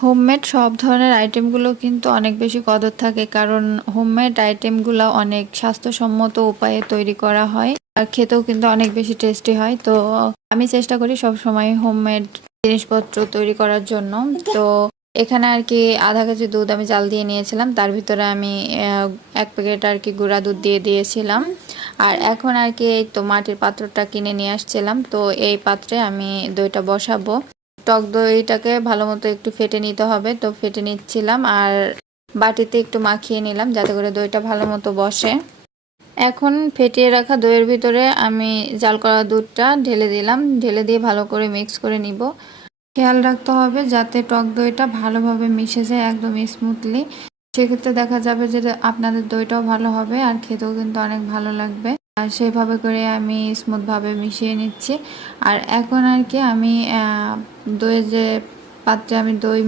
Homemade সব ধরনের আইটেমগুলো কিন্তু অনেক বেশি কদর থাকে, কারণ হোমমেড আইটেমগুলো অনেক স্বাস্থ্যসম্মত উপায়ে তৈরি করা হয় আর খেতেও কিন্তু অনেক বেশি টেস্টি হয়। তো আমি চেষ্টা করি সব সময় হোমমেড জিনিসপত্র তৈরি করার জন্য। তো এখানে আর কি আধা কেজি দুধ আমি জাল দিয়ে নিয়েছিলাম, তার ভিতরে আমি 1 প্যাকেট আর কি গুঁড়া দুধ দিয়ে দিয়েছিলাম। আর এখন আর কি এই তো মাটির পাত্রটা কিনে নিয়ে আসছিলাম, তো এই পাত্রে আমি দইটা বসাবো। টক দইটাকে ভালো মতো একটু ফেটে নিতে হবে, তো ফেটে নিচ্ছিলাম আর বাটিতে একটু মাখিয়ে নিলাম যাতে করে দইটা ভালো মতো বসে। এখন ফেটিয়ে রাখা দইয়ের ভিতরে আমি জাল করা দুধটা ঢেলে দিলাম, ঢেলে দিয়ে ভালো করে মিক্স করে নিব। খেয়াল রাখতে হবে যাতে টক দইটা ভালোভাবে মিশে যায় একদম স্মুথলি। সেক্ষেত্রে দেখা যাবে যে আপনাদের দইটাও ভালো হবে আর খেতেও কিন্তু অনেক ভালো লাগবে। আর সেভাবে করে আমি স্মুথভাবে মিশিয়ে নিচ্ছি। আর এখন আর কি আমি দইয়ের যে পাত্রে আমি দই